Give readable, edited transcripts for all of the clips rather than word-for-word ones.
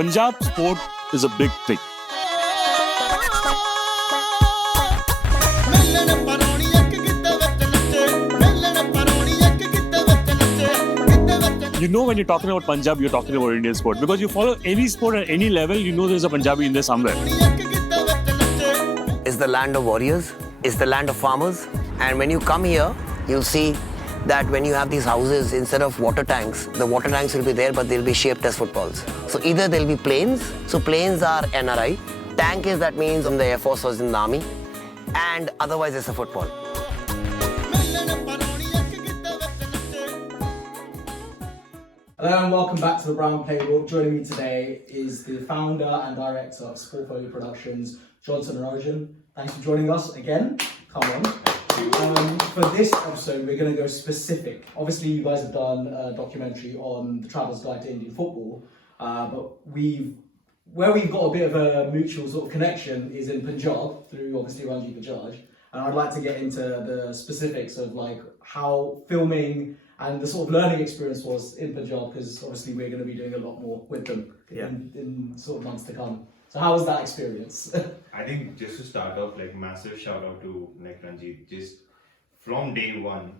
Punjab sport is a big thing. You know when you're talking about Punjab, you're talking about Indian sport. Because you follow any sport at any level, you know there's a Punjabi in there somewhere. It's the land of warriors, it's the land of farmers. And when you come here, you'll see that when you have these houses, instead of water tanks, the water tanks will be there, but they'll be shaped as footballs. So either there'll be planes, so planes are NRI, tank is that means in the Air Force or in the Army, and otherwise it's a football. Hello and welcome back to the Brown Playbook. Joining me today is the founder and director of Sportfolio Productions, Johnson and Origin. Thanks for joining us again. Come on. For this episode, we're going to go specific. Obviously, you guys have done a documentary on the Traveller's Guide to Indian Football, but where we've got a bit of a mutual sort of connection is in Punjab through obviously Ranjit Bajaj, and I'd like to get into the specifics of like how filming and the sort of learning experience was in Punjab, because obviously we're going to be doing a lot more with them in sort of months to come. So how was that experience? I think just to start off, like massive shout out to like Ranjit. Just from day one,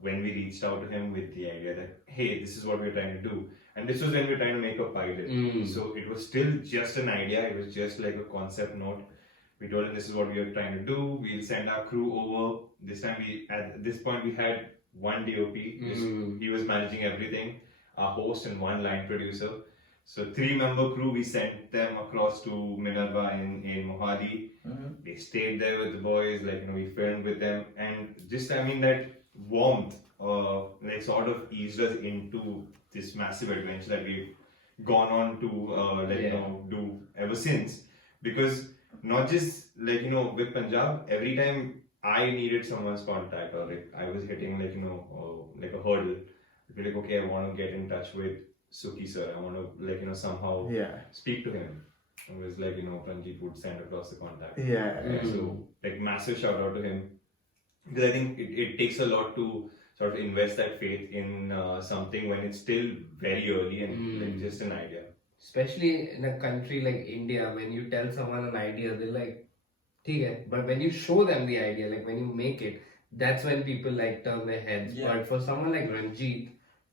when we reached out to him with the idea that hey, this is what we're trying to do, and this was when we were trying to make a pilot. So it was still just an idea. It was just like a concept note. We told him this is what we are trying to do. We'll send our crew over. This time at this point we had one DOP. He was managing everything. Our host and one line producer. So 3-member crew, we sent them across to Minerva in Mohali. They stayed there with the boys, like, you know, we filmed with them. And just, I mean, that warmth, like sort of eased us into this massive adventure that we've gone on to, you know, do ever since. Because not just, like, you know, with Punjab, every time I needed someone's contact or like I was hitting, like, you know, like a hurdle, I'd be like, okay, I want to get in touch with Suki sir, I want to, like, you know, somehow speak to him. It was like, you know, Ranjit would send across the contact. So, like, massive shout out to him. Because I think it takes a lot to sort of invest that faith in something when it's still very early and like, just an idea. Especially in a country like India, when you tell someone an idea, they're like, okay. But when you show them the idea, like when you make it, that's when people like turn their heads. But for someone like Ranjit,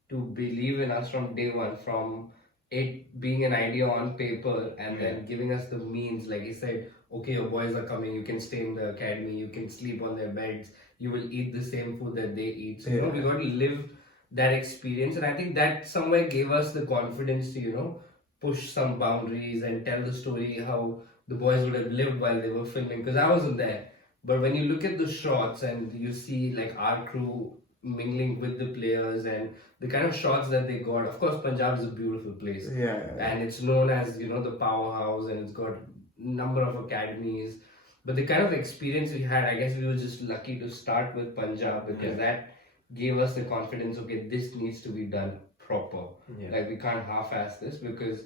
to believe in us from day one, from it being an idea on paper and then giving us the means, like he said, okay, your boys are coming, you can stay in the academy, you can sleep on their beds, you will eat the same food that they eat. So, you know, we got to live that experience. And I think that somewhere gave us the confidence to, you know, push some boundaries and tell the story how the boys would have lived while they were filming. Because I wasn't there. But when you look at the shots and you see like our crew mingling with the players and the kind of shots that they got. Of course, Punjab is a beautiful place. And it's known as, you know, the powerhouse, and it's got a number of academies. But the kind of experience we had, I guess we were just lucky to start with Punjab, because that gave us the confidence, okay, this needs to be done proper. Like, we can't half-ass this, because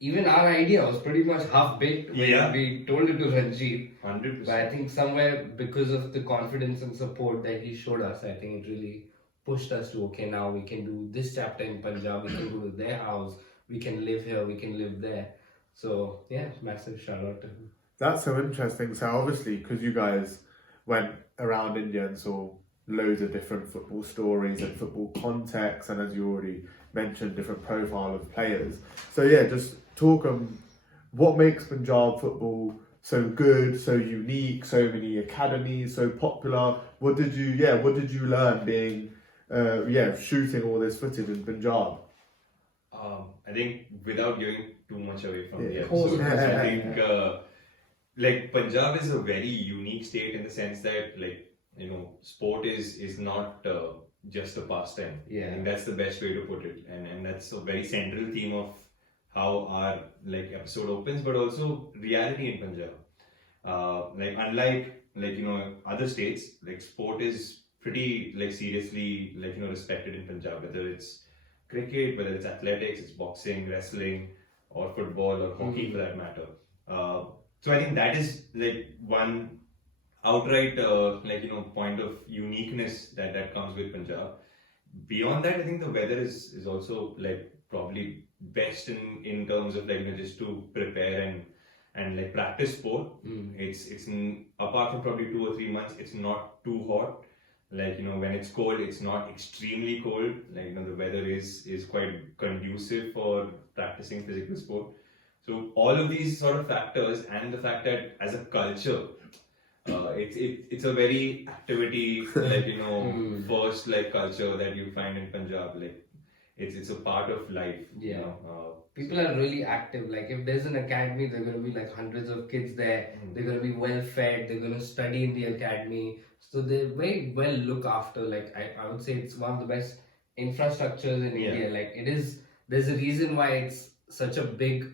even our idea was pretty much half-baked when we told it to Ranjit. 100%. But I think somewhere, because of the confidence and support that he showed us, I think it really pushed us to, okay, now we can do this chapter in Punjab, we can go to their house, we can live here, we can live there. So, yeah, massive shout out to him. That's so interesting. So obviously, because you guys went around India and saw loads of different football stories and football contexts, and as you already mentioned, different profile of players. So yeah, just talk what makes Punjab football so good, so unique, so many academies, so popular. What did you learn being shooting all this footage in Punjab? I think without giving too much away from the episode, I think like Punjab is a very unique state in the sense that, like, you know, sport is not just a pastime. I think that's the best way to put it, and that's a very central theme of how our like episode opens, but also reality in Punjab. Like, unlike, like, you know, other states, like, sport is pretty like seriously, like, you know, respected in Punjab, whether it's cricket, whether it's athletics, it's boxing, wrestling, or football, or hockey for that matter. So I think that is like one outright like, you know, point of uniqueness that comes with Punjab. Beyond that, I think the weather is also like probably best in terms of like just to prepare and like practice sport. Apart from probably 2 or 3 months, it's not too hot. Like when it's cold, it's not extremely cold. Like the weather is quite conducive for practicing physical sport. So all of these sort of factors, and the fact that as a culture, it's a very activity like first like culture that you find in Punjab. Like it's a part of life. Yeah. People are really active. Like if there's an academy, there are going to be like hundreds of kids there. They're going to be well fed. They're going to study in the academy. So they're very well looked after. Like I would say it's one of the best infrastructures in India. Like it is. There's a reason why it's such a big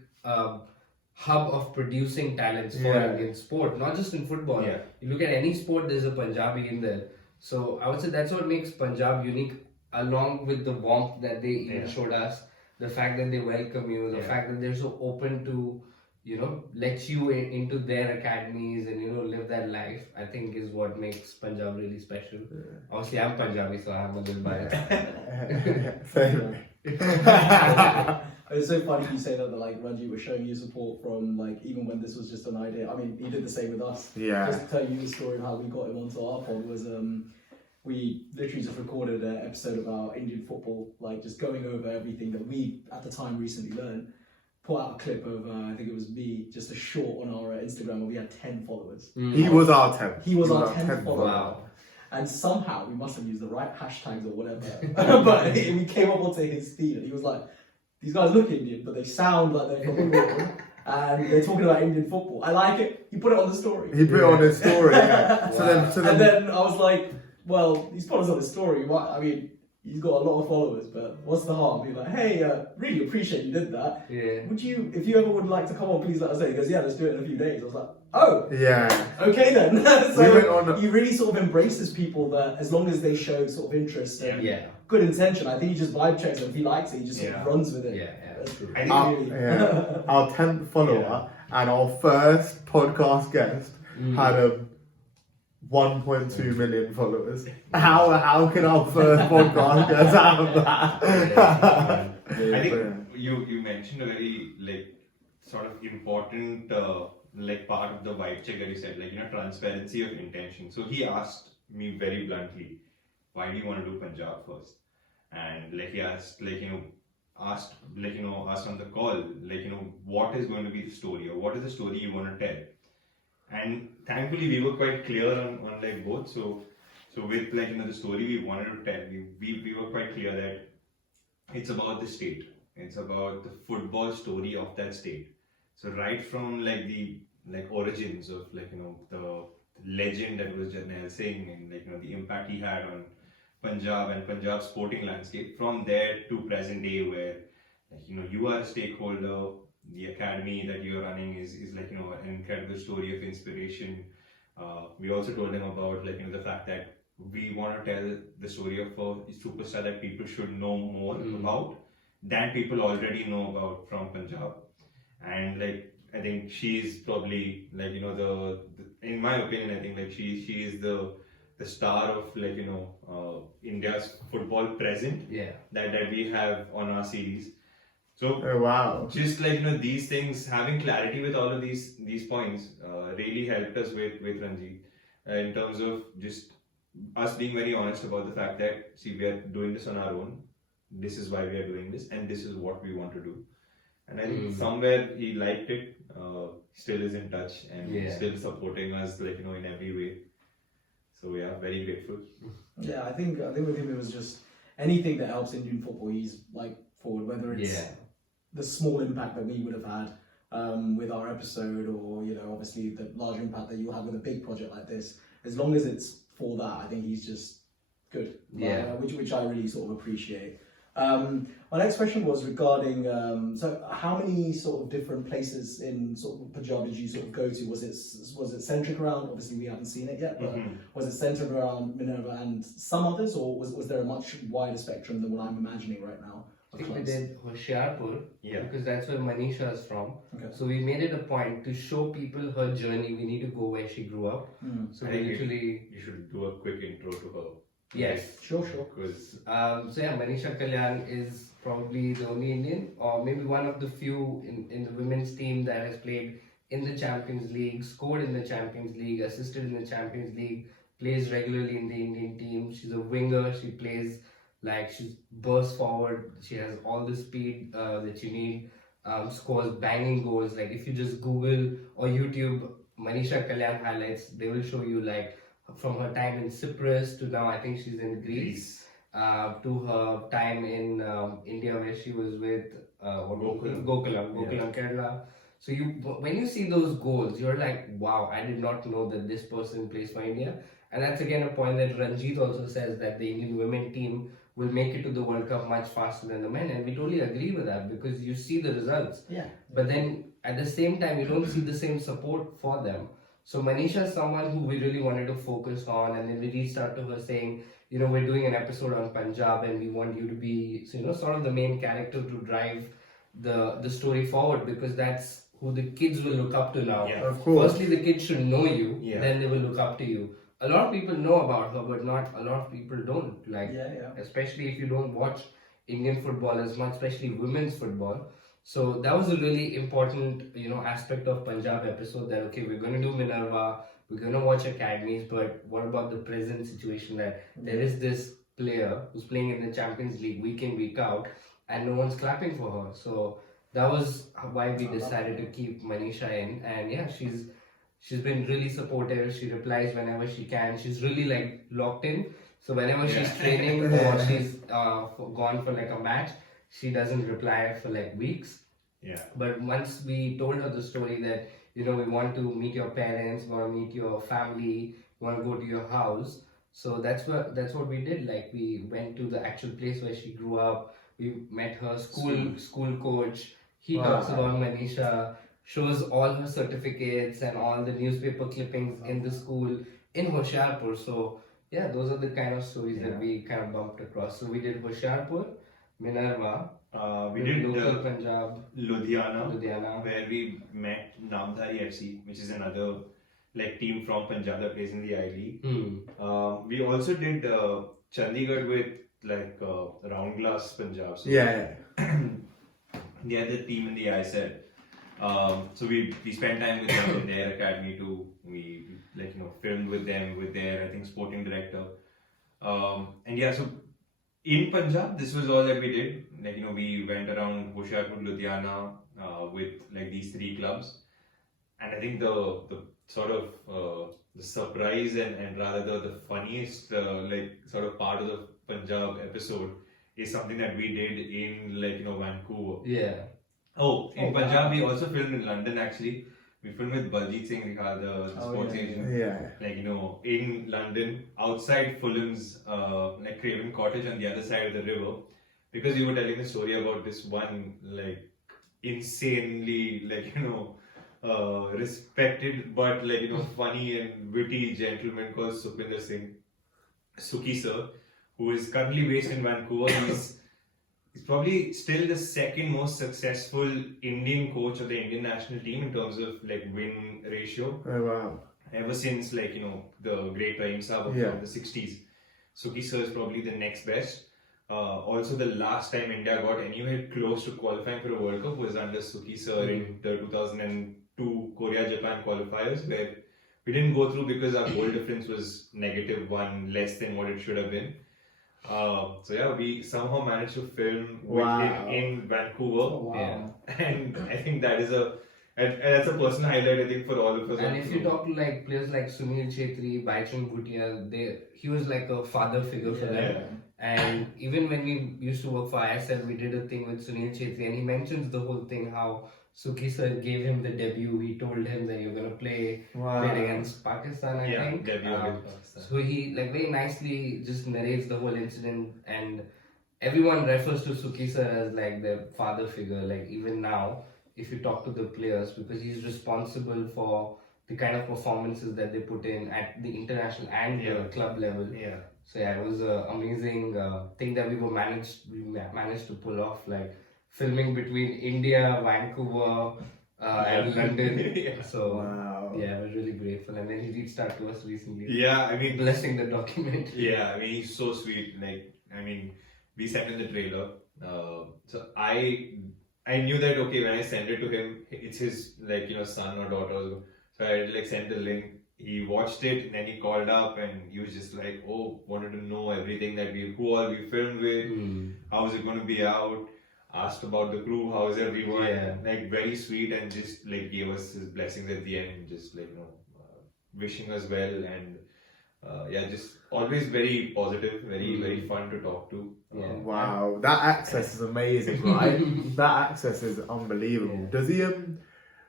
hub of producing talents for Indian sport, not just in football. Yeah. You look at any sport, there's a Punjabi in there. So I would say that's what makes Punjab unique, along with the warmth that they even showed us, the fact that they welcome you, the fact that they're so open to, let you into their academies and, live that life, I think is what makes Punjab really special. Obviously, I'm Punjabi, so I'm a little biased. It's so funny you say that like Ranjit was showing you support from like even when this was just an idea. I mean, he did the same with us. Yeah. Just to tell you the story of how we got him onto our pod was we literally just recorded an episode about Indian football, like just going over everything that we at the time recently learned. Put out a clip of I think it was me, just a short on our Instagram where we had 10 followers. He was our 10th. He was our 10th follower. Wow. And somehow we must have used the right hashtags or whatever. But we came up onto his feed and he was like, these guys look Indian, but they sound like they're from England. And they're talking about Indian football. I like it. He put it on the story. He put it on his story. Yeah. And then I was like, well, he's put us on his story. I mean, he's got a lot of followers, but what's the harm? Be like, hey, really appreciate you did that. Yeah. Would you, if you ever would like to come on, please let us know. He goes, yeah, let's do it in a few days. I was like, oh, Yeah. okay then. We went on- he really sort of embraces people that, as long as they show sort of interest and good intention, I think he just vibe checks them. If he likes it, he just sort of runs with it. Yeah. That's true. I think Really. Our 10th follower and our first podcast guest had 1.2 million followers. How can our first podcast guest have that? I think you mentioned a very like sort of important like part of the vibe check that you said, like transparency of intention. So he asked me very bluntly, why do you want to do Punjab first? And like he asked asked us on the call, like what is going to be the story, or what is the story you want to tell? And thankfully we were quite clear on like both. So with like the story we wanted to tell, we were quite clear that it's about the state. It's about the football story of that state. So right from like the origins of like the legend that was Jarnail Singh, and like the impact he had on Punjab and Punjab's sporting landscape, from there to present day where like you are a stakeholder. The academy that you're running is like an incredible story of inspiration. We also told them about like the fact that we want to tell the story of a superstar that people should know more about than people already know about from Punjab. And like I think she's probably like the in my opinion, I think like she is the star of like India's football present that we have on our series. So wow. Just like these things, having clarity with all of these points really helped us with Ranjit in terms of just us being very honest about the fact that see, we are doing this on our own. This is why we are doing this, and this is what we want to do. And I think somewhere he liked it. Still is in touch and still supporting us like in every way. So yeah, very grateful. Yeah, I think with him it was just anything that helps Indian football. He's like forward, whether it's the small impact that we would have had with our episode, or obviously the large impact that you'll have with a big project like this. As long as it's for that, I think he's just good. Which I really sort of appreciate. My next question was regarding so how many sort of different places in sort of Punjab did you sort of go to? Was it centric around, obviously we haven't seen it yet, but was it centered around Minerva and some others, or was there a much wider spectrum than what I'm imagining right now? I think we did Hoshiarpur because that's where Manisha is from. Okay. So we made it a point to show people her journey. We need to go where she grew up. So I we think literally you should do a quick intro to her. Yes. Sure. Because So yeah, Manisha Kalyan is probably the only Indian, or maybe one of the few in the women's team that has played in the Champions League, scored in the Champions League, assisted in the Champions League, plays regularly in the Indian team. She's a winger. She plays like she bursts forward. She has all the speed that you need. Scores banging goals. Like if you just Google or YouTube Manisha Kalyan highlights, they will show you like from her time in Cyprus to now I think she's in Greece, to her time in India where she was with Gokulam, Kerala. So when you see those goals, you're like, wow, I did not know that this person plays for India. And that's again a point that Ranjit also says, that the Indian women team will make it to the World Cup much faster than the men, and we totally agree with that because you see the results. Yeah. But then at the same time, you don't see the same support for them. So Manisha is someone who we really wanted to focus on, and then we reached out to her saying, we're doing an episode on Punjab, and we want you to be, sort of the main character to drive the story forward, because that's who the kids will look up to now. Yeah. Of course. Firstly, the kids should know you, Yeah. then they will look up to you. A lot of people know about her, but not a lot of people don't. Like, Yeah. especially if you don't watch Indian football as much, especially women's football. So that was a really important, aspect of Punjab episode, that okay, we're going to do Minerva, we're going to watch academies, but what about the present situation that there is this player who's playing in the Champions League week in, week out, and no one's clapping for her. So that was why we decided to keep Manisha in. And yeah, she's been really supportive. She replies whenever she can. She's really like locked in. So whenever she's training or she's gone for like a match, she doesn't reply for like weeks. yeah, But once we told her the story that, we want to meet your parents, we want to meet your family, we want to go to your house. So that's what we did. Like we went to the actual place where she grew up. We met her school coach. He talks about Manisha, shows all her certificates and all the newspaper clippings in the school in Hoshiarpur. So yeah, those are the kind of stories that we kind of bumped across. So we did Hoshiarpur, Minerva, we did local Punjab, Ludhiana, where we met Namdhari FC, which is another like team from Punjab that plays in the I League. We also did Chandigarh with like Round Glass Punjab. So Yeah. the other team in the ISL. So we spent time with them in their academy too. We filmed with them, with their I think sporting director. And yeah, so in Punjab, this was all that we did. We went around Hoshiarpur, Ludhiana with like these three clubs, and I think the sort of the surprise and rather the funniest sort of part of the Punjab episode is something that we did in Vancouver. yeah. Oh, in Punjab we also filmed in London actually. We filmed with Baljeet Singh, the sports agent. Yeah. In London, outside Fulham's Craven Cottage on the other side of the river, because we were telling a story about this one insanely respected but funny and witty gentleman called Sukhwinder Singh, Suki sir, who is currently based in Vancouver. He's probably still the second most successful Indian coach of the Indian national team in terms of win ratio. Oh wow. Ever since the great Rahim Saab of the 60s. Suki sir is probably the next best. Also, the last time India got anywhere close to qualifying for a World Cup was under Suki sir in the 2002 Korea-Japan qualifiers, where we didn't go through because our goal difference was -1, less than what it should have been. So yeah, we somehow managed to film with him in Vancouver. Oh, wow. Yeah. And I think that's a personal highlight, I think, for all of us. And if you talk to players like Sunil Chetri, Baichung Bhutia, he was like a father figure for them. Yeah. And even when we used to work for ISL, we did a thing with Sunil Chetri, and he mentions the whole thing how Suki sir gave him the debut. He told him that you're gonna play against Pakistan, I think. Debut against Pakistan. So he very nicely just narrates the whole incident, and everyone refers to Suki sir as their father figure. Even now, if you talk to the players, because he's responsible for the kind of performances that they put in at the international and the club level. Yeah. So yeah, it was an amazing thing that we managed to pull off, filming between India, Vancouver, and London. Yeah. So Wow. yeah, we're really grateful. And then he reached out to us recently, Yeah, I mean, blessing the documentary. yeah, I mean, he's so sweet. Like, I mean, we sent him the trailer. So I knew that, okay, when I send it to him, it's his, like, son or daughter. So I like sent the link. He watched it and then he called up and he was just like, oh, wanted to know everything who all we filmed with, how is it going to be out, asked about the crew, how's everyone, Yeah. like very sweet, and just like gave us his blessings at the end, just like, wishing us well, and yeah, just always very positive, very fun to talk to. Yeah. Wow, that access is amazing, right? That access is unbelievable. Yeah.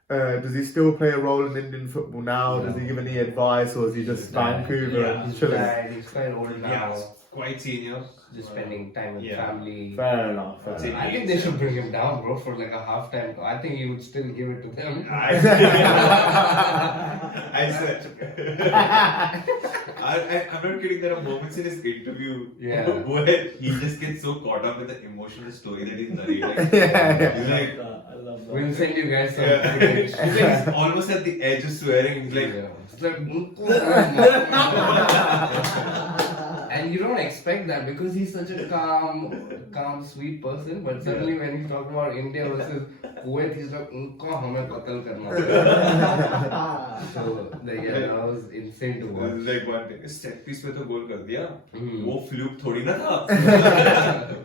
Does he still play a role in Indian football now? Does he give any advice, or is he just Vancouver and He's chilling? died, he's quite old now. Yeah, quite senior. Just spending time with Yeah. family. Fair enough. Fair That's enough. I think they should bring him down, bro, for like a half time. I think he would still give it to them. I said, I'm not kidding. There are moments in his interview where he just gets so caught up with the emotional story that he's narrating. Yeah. He's like, I love that. We'll send you guys some yeah. footage. He's almost at the edge of swearing. He's like, It's like, and you don't expect that because he's such a calm, sweet person. But suddenly when he's talking about India versus Kuwait, he's like, "Unko hame qatl karna." So yeah, that was insane to watch. like one thing, set piece में तो गोल कर दिया, वो fluke थोड़ी ना था,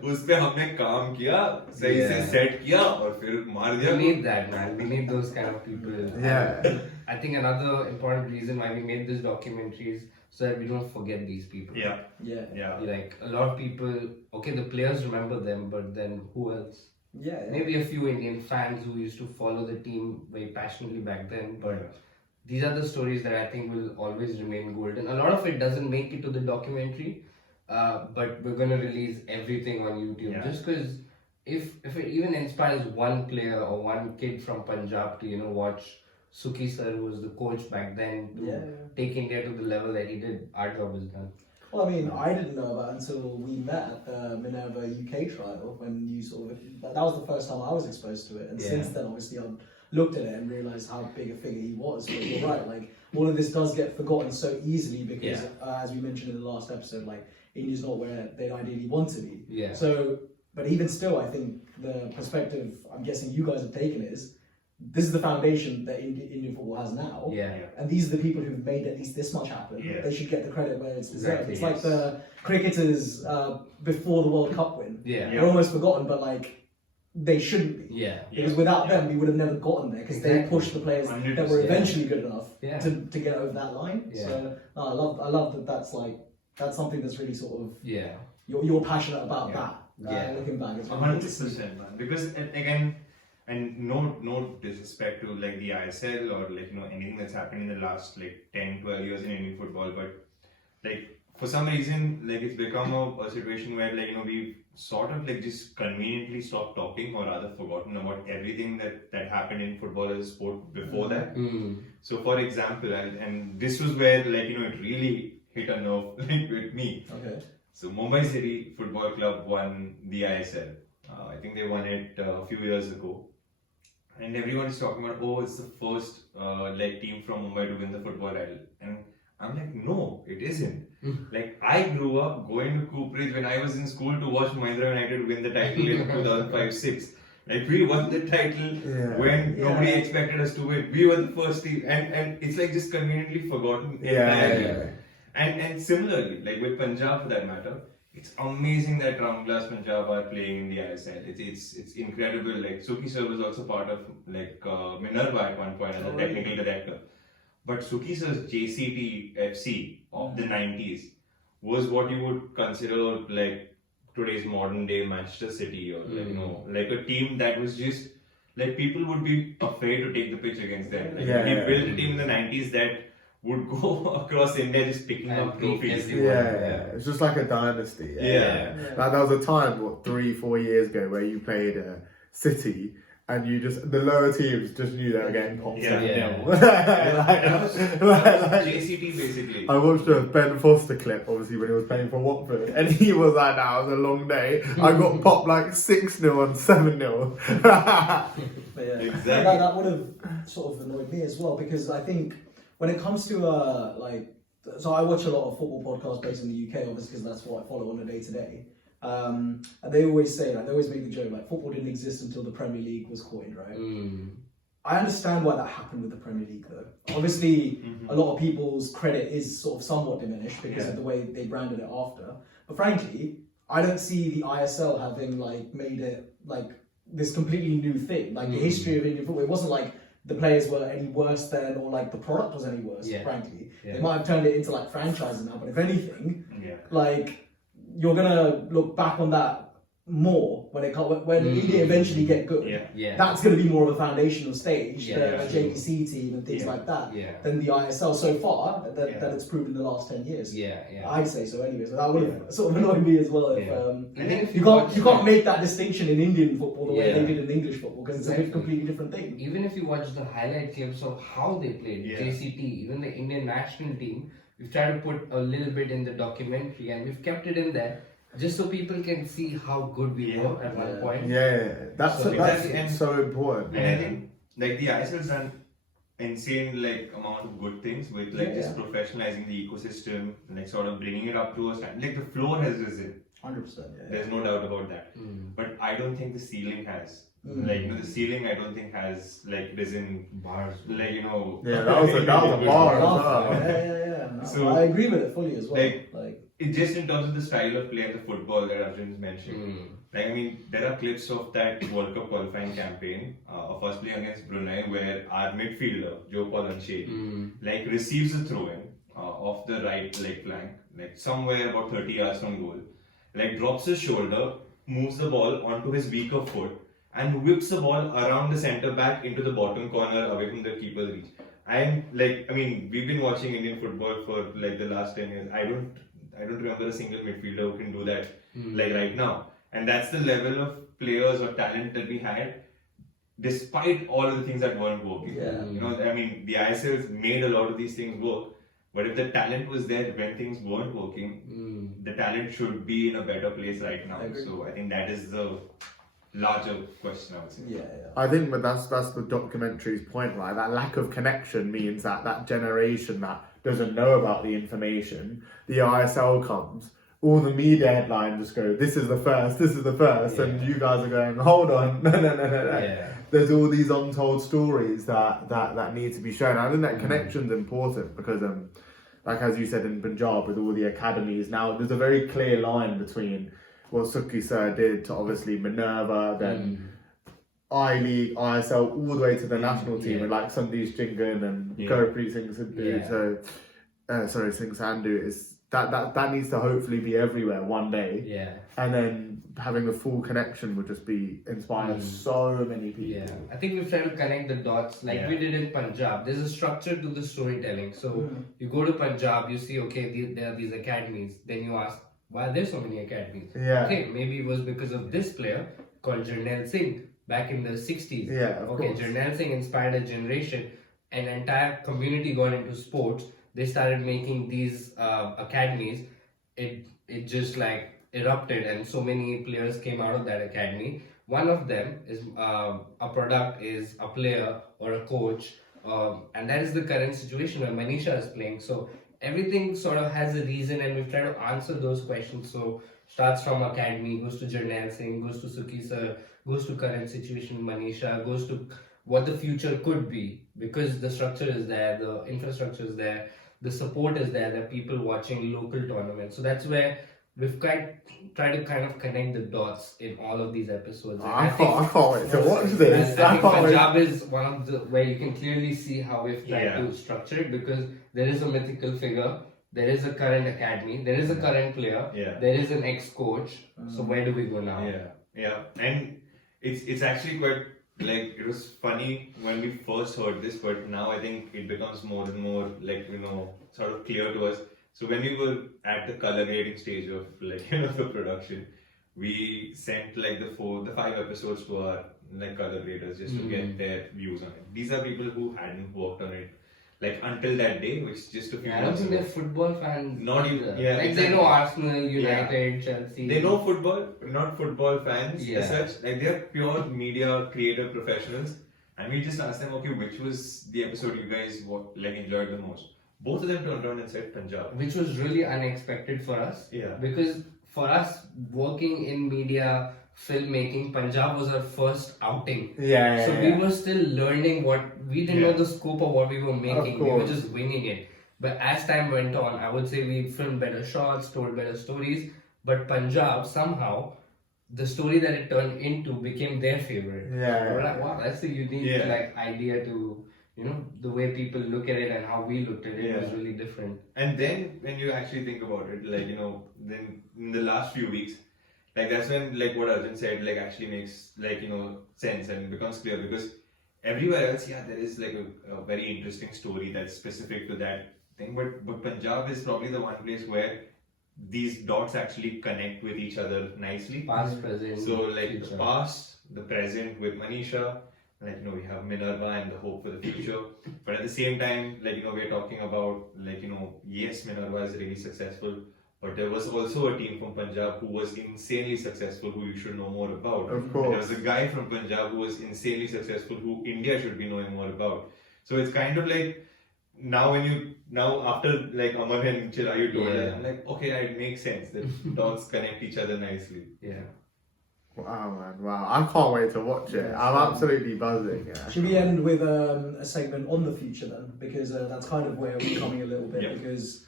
उस पे हमने काम किया, सही से सेट किया और फिर मार We दिया. need that, man. We need those kind of people. Yeah. I think another important reason why we made this documentary is so that we don't forget these people. Yeah, Yeah. yeah. Like a lot of people, okay, the players remember them, but then who else? Yeah. Maybe a few Indian fans who used to follow the team very passionately back then, but these are the stories that I think will always remain golden. A lot of it doesn't make it to the documentary, but we're gonna release everything on YouTube just because if it even inspires one player or one kid from Punjab to watch Suki sir, who was the coach back then, to take India to the level that he did, our job is done. Well, I mean, I didn't know about it until we met at the Minerva UK trial when you that was the first time I was exposed to it. And since then, obviously, I've looked at it and realised how big a figure he was. But you're right, like, all of this does get forgotten so easily because, as we mentioned in the last episode, like, India's not where they ideally want to be. Yeah. So, but even still, I think the perspective I'm guessing you guys have taken is, this is the foundation that Indian football has now. Yeah. And these are the people who've made at least this much happen. Yeah. They should get the credit where it's deserved. Exactly, It's like the cricketers before the World Cup win. Yeah. They're almost forgotten, but like they shouldn't be. Yeah. Because without them, we would have never gotten there because they pushed the players that were 100%. eventually good enough Yeah. to get over that line. Yeah. So I love that. That's something that's really sort of you're passionate about that. Looking back, it's really 100%, man. Because again, and no disrespect to like the ISL or like anything that's happened in the last like 10-12 years in Indian football, but like for some reason like it's become a situation where like we've sort of like just conveniently stopped talking or rather forgotten about everything that happened in football as a sport before that. So for example, and this was where like it really hit a nerve like with me. Okay. So Mumbai City Football Club won the ISL. I think they won it a few years ago. And everyone is talking about, oh, it's the first like team from Mumbai to win the football title. And I'm like, no, it isn't. Like I grew up going to Cooperage when I was in school to watch Mahindra United win the title in 2005-06. Like we won the title when nobody expected us to win. We were the first team, and it's like just conveniently forgotten entirely. And similarly, like with Punjab for that matter, it's amazing that Ramglass Punjab are playing in the ISL. It's incredible. Like Suki sir was also part of like Minerva at one point as a technical director. But Suki sir's JCT FC of the 90s was what you would consider like today's modern day Manchester City or like like a team that was just like people would be afraid to take the pitch against them. Like, he built a team in the 90s that would go across India just picking up trophies. It's just like a dynasty. Like, there was a time, 3-4 years ago, where you played City and you just the lower teams just knew they were getting popped Yeah. 7-0. That was JCT basically. I watched a Ben Foster clip, obviously, when he was playing for Watford, and he was like, "Nah, it was a long day. I got popped like 6-0 and 7-0." But yeah, Exactly. that would have sort of annoyed me as well, because I think when it comes to so I watch a lot of football podcasts based in the UK, obviously, because that's what I follow on a day to day. And they always say, like, they always make the joke, like, football didn't exist until the Premier League was coined, right? I understand why that happened with the Premier League, though. Obviously, a lot of people's credit is sort of somewhat diminished because of the way they branded it after. But frankly, I don't see the ISL having like made it like this completely new thing. Like the history of Indian football, it wasn't like the players were any worse then, or like the product was any worse. Frankly, they might have turned it into like franchises now. But if anything, like you're gonna look back on that more when India eventually get good. That's going to be more of a foundational stage, the JVC team and things like that, than the ISL so far that it's proved in the last 10 years. I'd say so anyway. So that would have sort of annoyed me as well. If, you can't make that distinction in Indian football the way they did in English football, because it's a completely different thing. Even if you watch the highlight clips of how they played, JCT, even the Indian national team, we've tried to put a little bit in the documentary and we've kept it in there just so people can see how good we were at one point. That's so important. And I think like the ISL's done insane like amount of good things with like just professionalizing the ecosystem, like sort of bringing it up to a standard. Like the floor has risen. 100%. There's no doubt about that. But I don't think the ceiling has. Like the ceiling, I don't think has like risen bars. Like that was a bar. So I agree with it fully as well. Like it just in terms of the style of play and the football that Arjun's mentioned. Like I mean, there are clips of that World Cup qualifying campaign of us playing against Brunei, where our midfielder Joe Paul Anshed like receives a throw-in off the right leg flank, like somewhere about 30 yards from goal. Like drops his shoulder, moves the ball onto his weaker foot, and whips the ball around the centre back into the bottom corner away from the keeper's reach. I'm like, I mean, we've been watching Indian football for like the last 10 years. I don't remember a single midfielder who can do that like right now. And that's the level of players or talent that we had, despite all of the things that weren't working. I mean, the ISL's made a lot of these things work. But if the talent was there when things weren't working, the talent should be in a better place right now. So I think that is the larger question, I would say. I think but that's the documentary's point, right? That lack of connection means that generation that doesn't know about the information, the ISL comes, all the media headlines just go, this is the first, and you guys are going, hold on, no. There's all these untold stories that need to be shown. I think that connection's important because, like as you said in Punjab with all the academies, now there's a very clear line between what Sukhi sir did to obviously Minerva, then I-League, ISL, all the way to the national team, and like Sandesh Chingan and Gurpreet Singh Sandhu. Singh Sandhu is that needs to hopefully be everywhere one day. And then having a full connection would just be inspire so many people. I think we've tried to connect the dots like we did in Punjab. There's a structure to the storytelling. So you go to Punjab, you see, okay, there are these academies. Then you ask, why are there so many academies? Okay, maybe it was because of this player called Jarnail Singh back in the 60s. Jarnail Singh inspired a generation. An entire community got into sports. They started making these academies. It just like erupted, and so many players came out of that academy. One of them is a product is a player or a coach, and that is the current situation where Manisha is playing. So everything sort of has a reason, and we've tried to answer those questions. So starts from academy, goes to Jarnail Singh, goes to Sukhi sir, goes to current situation Manisha, goes to what the future could be, because the structure is there, the infrastructure is there, the support is there, there are people watching local tournaments. So that's where we've tried to kind of connect the dots in all of these episodes. I can't wait to watch this. I think Punjab is one of the where you can clearly see how we've tried to structure it, because there is a mythical figure, there is a current academy, there is a current player, there is an ex-coach. So where do we go now? And it's actually quite like, it was funny when we first heard this, but now I think it becomes more and more like, sort of clear to us. So when we were at the color grading stage of like, the production, we sent like the 5 episodes to our like color graders just to get their views on it. These are people who hadn't worked on it like until that day, which just a few I don't months think ago. they're football fans. Not even- either. yeah, like exactly. they know Arsenal, United, Chelsea. They know football, but not football fans Yeah. as such. Like they're pure media creative professionals. And we just asked them, okay, which was the episode you guys like enjoyed the most? Both of them turned around and said Punjab. Which was really unexpected for us. Yeah. Because for us, working in media, filmmaking, Punjab was our first outing. Yeah. So we were still learning we didn't know the scope of what we were making. We were course. just winging it. But as time went on, I would say we filmed better shots, told better stories. But Punjab, somehow, the story that it turned into became their favorite. Yeah. We're like, wow, that's a unique Yeah. like idea to, the way people look at it and how we looked at it was Yeah. really different. And then when you actually think about it, like, then in the last few weeks, like that's when like what Arjun said like actually makes like sense and becomes clear, because everywhere else, yeah, there is like a very interesting story that's specific to that thing, but Punjab is probably the one place where these dots actually connect with each other nicely. Past, present, So like future. the past, the present with Manisha, like we have Minerva and the hope for the future. But at the same time, like we're talking about like yes, Minerva is really successful, but there was also a team from Punjab who was insanely successful, who you should know more about. Of And course. there was a guy from Punjab who was insanely successful, who India should be knowing more about. So it's kind of like now after like Aman and Chirayu told us, I'm like, okay, it makes sense that dots connect each other nicely. Yeah. Wow, man! Wow, I can't wait to watch it. I'm absolutely buzzing. Yeah. Should we end with a segment on the future then? Because that's kind of where we're coming a little bit. Yeah. Because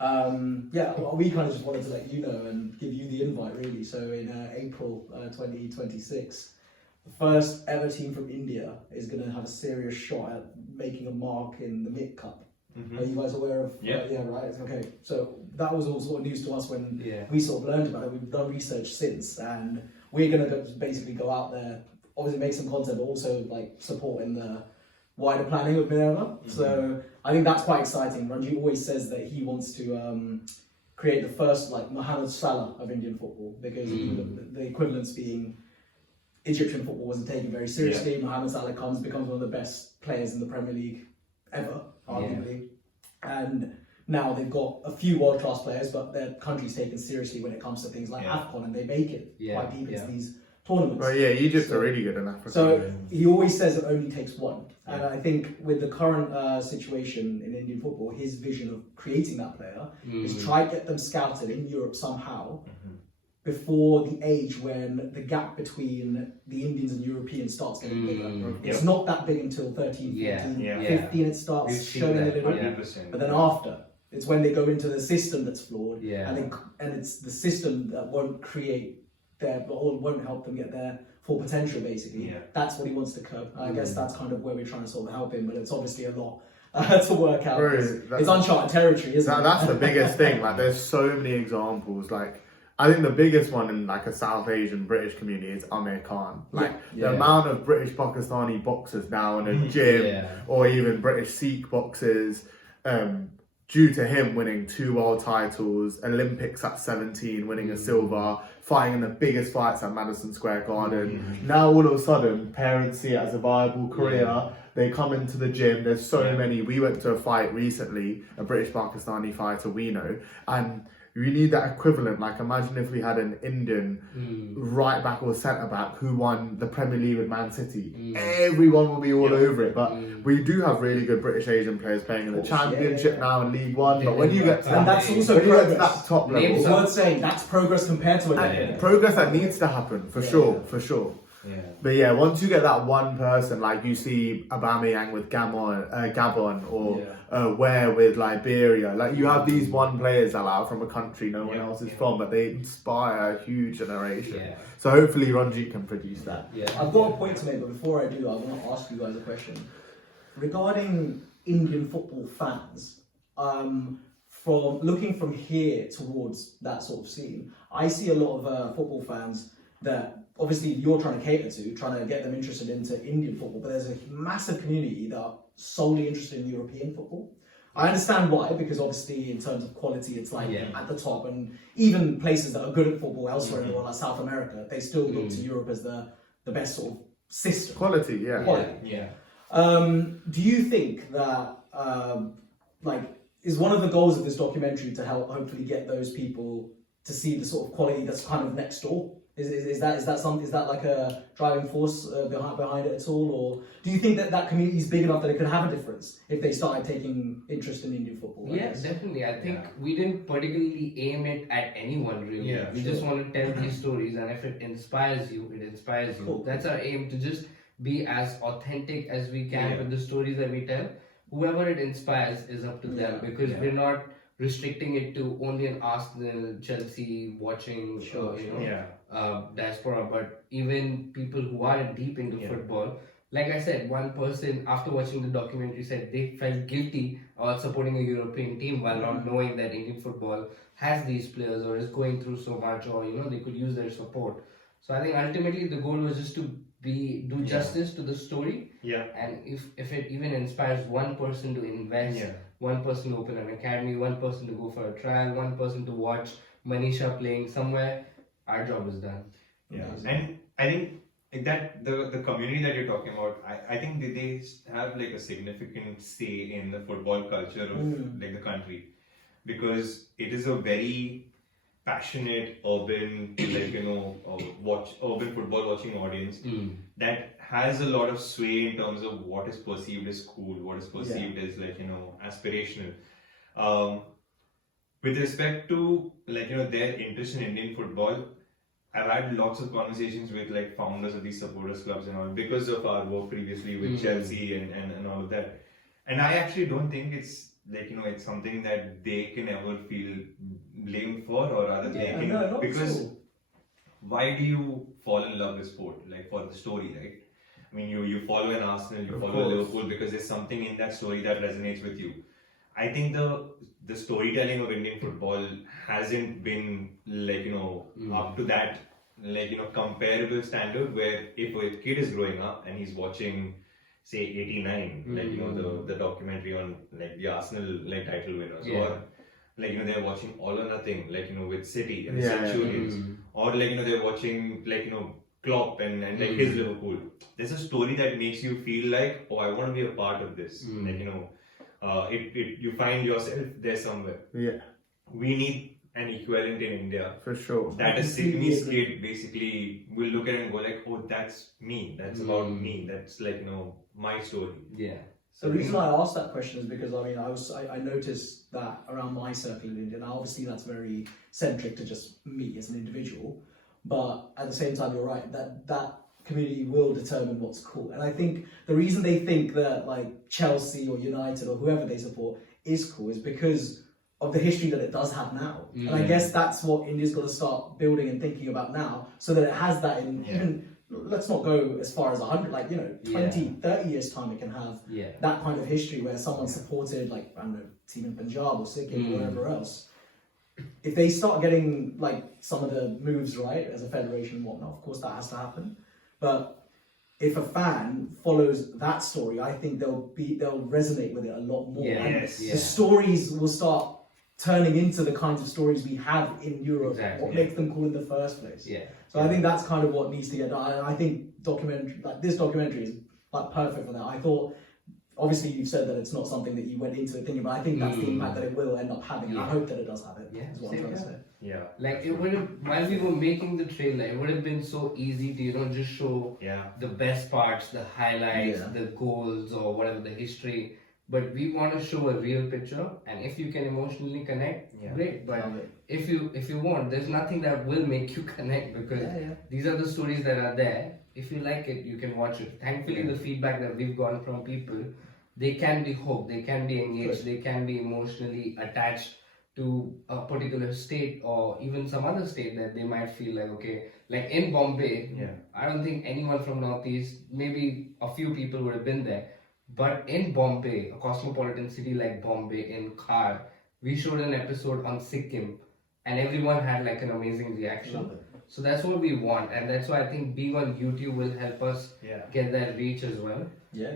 we kind of just wanted to let you know and give you the invite really. So in April 2026, the first ever team from India is going to have a serious shot at making a mark in the MIT Cup. Are you guys aware of? Yeah. Yeah, right. Okay. So that was all sort of news to us when Yeah. we sort of learned about it. We've done research since, and we're going to basically go out there, obviously make some content, but also like supporting the wider planning of Minerva. So I think that's quite exciting. Ranjit always says that he wants to create the first like Mohamed Salah of Indian football, because the equivalence being Egyptian football wasn't taken very seriously. Mohamed Salah becomes one of the best players in the Premier League ever, arguably. And now they've got a few world-class players, but their country's taken seriously when it comes to things like AFCON, and they make it quite deep into these tournaments. Well, yeah, Egypt's are really good in Africa. So he always says it only takes one. And I think with the current situation in Indian football, his vision of creating that player is try to get them scouted in Europe somehow before the age when the gap between the Indians and Europeans starts getting bigger. It's not that big until 13, 14, 15 it starts We've seen showing that, a little. 100%. But then after, it's when they go into the system that's flawed, Yeah. and it's the system that won't create or won't help them get their full potential. Basically, Yeah. that's what he wants to curb. I guess that's kind of where we're trying to sort of help him, but it's obviously a lot to work out. Bro, It's uncharted territory, isn't it? That's the biggest thing. Like, there's so many examples. Like, I think the biggest one in like a South Asian British community is Amir Khan. Like the amount of British Pakistani boxers now in a gym, or even British Sikh boxers, due to him winning 2 world titles, Olympics at 17, winning a silver, fighting in the biggest fights at Madison Square Garden. Now all of a sudden, parents see it as a viable career. They come into the gym. There's so many. We went to a fight recently, a British Pakistani fighter we know, and we need that equivalent. Like, imagine if we had an Indian right back or centre back who won the Premier League with Man City. Everyone will be all over it. But we do have really good British Asian players playing in the Championship now in League One. But when you get to And that, that's also when you get to progress. that top level, It's worth saying that's progress compared to a progress that needs to happen for sure. Yeah. But yeah, once you get that one person, like you see Aubameyang with Gabon, or Ware with Liberia, like you have these one players that are from a country no one else is from, but they inspire a huge generation. Yeah. So hopefully Ranjit can produce that. I've got a point to make, but before I do, I want to ask you guys a question regarding Indian football fans. From looking from here towards that sort of scene, I see a lot of football fans that obviously you're trying to cater to, trying to get them interested into Indian football, but there's a massive community that are solely interested in European football. I understand why, because obviously in terms of quality, it's like at the top, and even places that are good at football elsewhere in the world, like South America, they still look to Europe as the best sort of system. Quality, yeah. Quality. Yeah. Do you think that is one of the goals of this documentary to help hopefully get those people to see the sort of quality that's kind of next door? Is that like a driving force behind it at all, or do you think that community is big enough that it could have a difference if they started taking interest in Indian football? Yeah, definitely. I think we didn't particularly aim it at anyone really. Yeah, we just want to tell these stories, and if it inspires you, it inspires you. Cool. That's our aim, to just be as authentic as we can with the stories that we tell. Whoever it inspires is up to them, because we're not restricting it to only an Arsenal, Chelsea watching, diaspora, but even people who are deep into football. Like I said, one person after watching the documentary said they felt guilty about supporting a European team while not knowing that Indian football has these players or is going through so much, or they could use their support. So I think ultimately the goal was just to do justice to the story. Yeah. And if it even inspires one person to invest, one person to open an academy, one person to go for a trial, one person to watch Manisha playing somewhere, our job is done. Yeah. And I think that the community that you're talking about, I think they have like a significant say in the football culture of like the country, because it is a very passionate urban urban football watching audience that has a lot of sway in terms of what is perceived as cool, what is perceived as aspirational. With respect to their interest in Indian football, I've had lots of conversations with founders of these supporters clubs and all, because of our work previously with Chelsea and all of that. And I actually don't think it's it's something that they can ever feel blamed for, or rather because why do you fall in love with sport? For the story, right? I mean, you follow an Arsenal, you follow Liverpool because there's something in that story that resonates with you. I think the storytelling of Indian football hasn't been up to that comparable standard, where if a kid is growing up and he's watching say 89, the documentary on the Arsenal title winners, or they're watching All or Nothing with City and Centurions, or they're watching Klopp and his Liverpool. There's a story that makes you feel like, oh, I want to be a part of this. You find yourself there somewhere. Yeah. We need an equivalent in India. For sure. That a Sikkimese kid basically will look at it and go oh, that's me. That's about me. That's my story. Yeah. So the reason I asked that question is because I noticed that around my circle in India. Now obviously that's very centric to just me as an individual, but at the same time you're right that community will determine what's cool. And I think the reason they think that Chelsea or United or whoever they support is cool is because of the history that it does have now. And I guess that's what India's got to start building and thinking about now, so that it has that in even, let's not go as far as 100, 20, 30 years time, it can have that kind of history where someone supported, I don't know, team in Punjab or Sikkim or wherever else. If they start getting some of the moves right as a federation and whatnot, of course that has to happen. But if a fan follows that story, I think they'll resonate with it a lot more. The stories will start turning into the kinds of stories we have in Europe, what makes them cool in the first place. So I think that's kind of what needs to get done. And I think this documentary is perfect for that. I thought, obviously you've said that it's not something that you went into it thinking, but I think that's the impact that it will end up having. And I hope that it does have it, is what I'm trying to say. Yeah. It would have, while we were making the trailer, it would have been so easy to, just show the best parts, the highlights, the goals, or whatever, the history. But we want to show a real picture, and if you can emotionally connect, great. But if you won't, there's nothing that will make you connect, because these are the stories that are there. If you like it, you can watch it. Thankfully, the feedback that we've gotten from people, they can be hooked, they can be engaged, they can be emotionally attached to a particular state, or even some other state that they might feel in Bombay. I don't think anyone from Northeast, maybe a few people would have been there. But in Bombay, a cosmopolitan city like Bombay, in Khar, we showed an episode on Sikkim, and everyone had an amazing reaction. So that's what we want, and that's why I think being on YouTube will help us get that reach as well.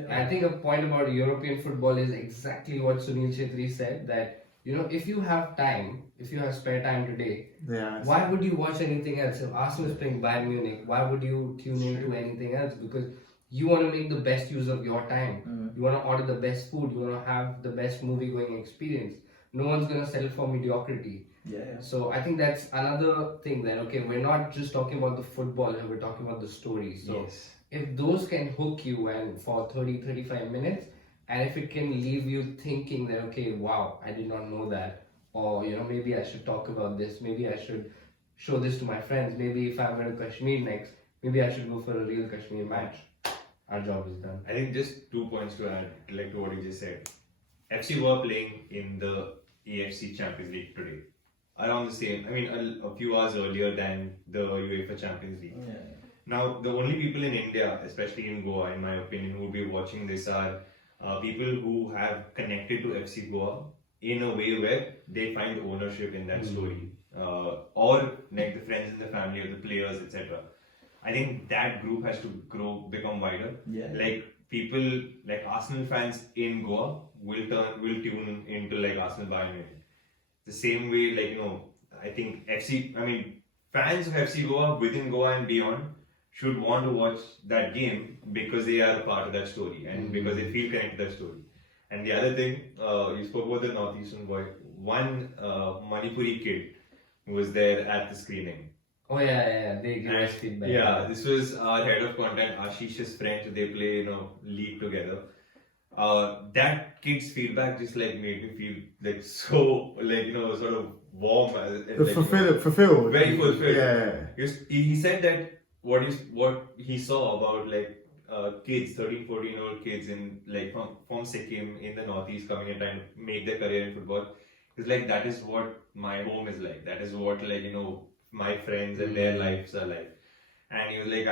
I think a point about European football is exactly what Sunil Chhetri said, that You know, if you have time, if you have spare time today, Yeah. why would you watch anything else? If Arsenal is playing Bayern Munich, why would you tune into anything else? Because you want to make the best use of your time. You want to order the best food. You want to have the best movie going experience. No one's going to settle for mediocrity. Yeah. So I think that's another thing that, okay, we're not just talking about the football, we're talking about the story. So if those can hook you and for 30-35 minutes, and if it can leave you thinking that, okay, wow, I did not know that, or, you know, maybe I should talk about this, maybe I should show this to my friends, maybe if I'm going to Kashmir next, maybe I should go for a real Kashmir match. Our job is done. I think just 2 points to add, like to what you just said. FC were playing in the AFC Champions League today. Around the same, I mean, a few hours earlier than the UEFA Champions League. Yeah. Now, the only people in India, especially in Goa, in my opinion, who will be watching this are people who have connected to FC Goa in a way where they find ownership in that story, or like the friends in the family of the players, etc. I think that group has to grow, become wider. Yeah. Like people, like Arsenal fans in Goa will tune into like Arsenal Bayern Munich. The same way, like, you know, I think fans of FC Goa within Goa and beyond should want to watch that game because they are a part of that story and because they feel connected to that story. And the other thing, you spoke about the Northeastern boy. One Manipuri kid who was there at the screening. Oh yeah, they give us feedback. Yeah, this was our head of content, Ashish's friend. They play, you know, league together. That kid's feedback just like made me feel like so, like, you know, sort of warm and like, fulfilled. very fulfilled. Yeah. He said that what he saw about like kids, 13, 14-year-old kids in like from Sikkim in the Northeast coming and trying to make their career in football. He's like, that is what my home is like. That is what, like, you know, my friends and their lives are like. And he was like,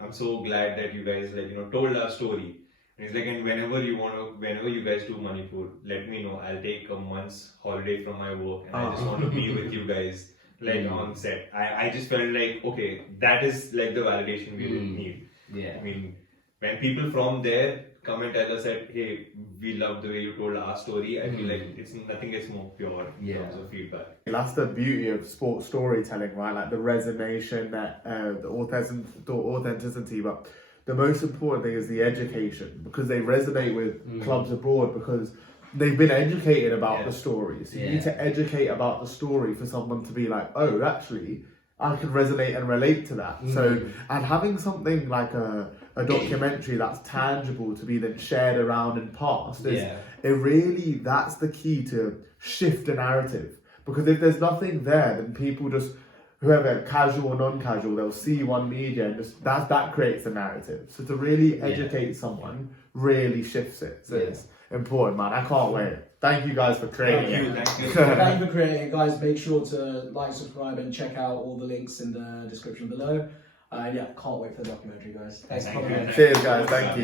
I'm so glad that you guys, like, you know, told our story. And he's like, and whenever you guys do Manipur, let me know. I'll take a month's holiday from my work and I just want to be with you guys, like, on set. I just felt like, okay, that is like the validation we need. Yeah. I mean, when people from there come and tell us that, hey, we love the way you told our story, I feel like nothing gets more pure in terms of feedback. That's the beauty of sports storytelling, right? Like the resonation, that the authenticity, but the most important thing is the education, because they resonate with clubs abroad because they've been educated about the story. So you need to educate about the story for someone to be like, oh, actually, I can resonate and relate to that. So, and having something like a documentary that's tangible to be then shared around and passed, that's the key to shift the narrative. Because if there's nothing there, then people just, whoever, casual or non-casual, they'll see one media and just that creates a narrative. So to really educate someone really shifts it. So it's important, man. I can't wait. Thank you guys for creating it. Thank you. Thank you for creating it, guys. Make sure to like, subscribe, and check out all the links in the description below. Yeah, can't wait for the documentary, guys. Thanks for coming on. Cheers, guys. Thank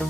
you.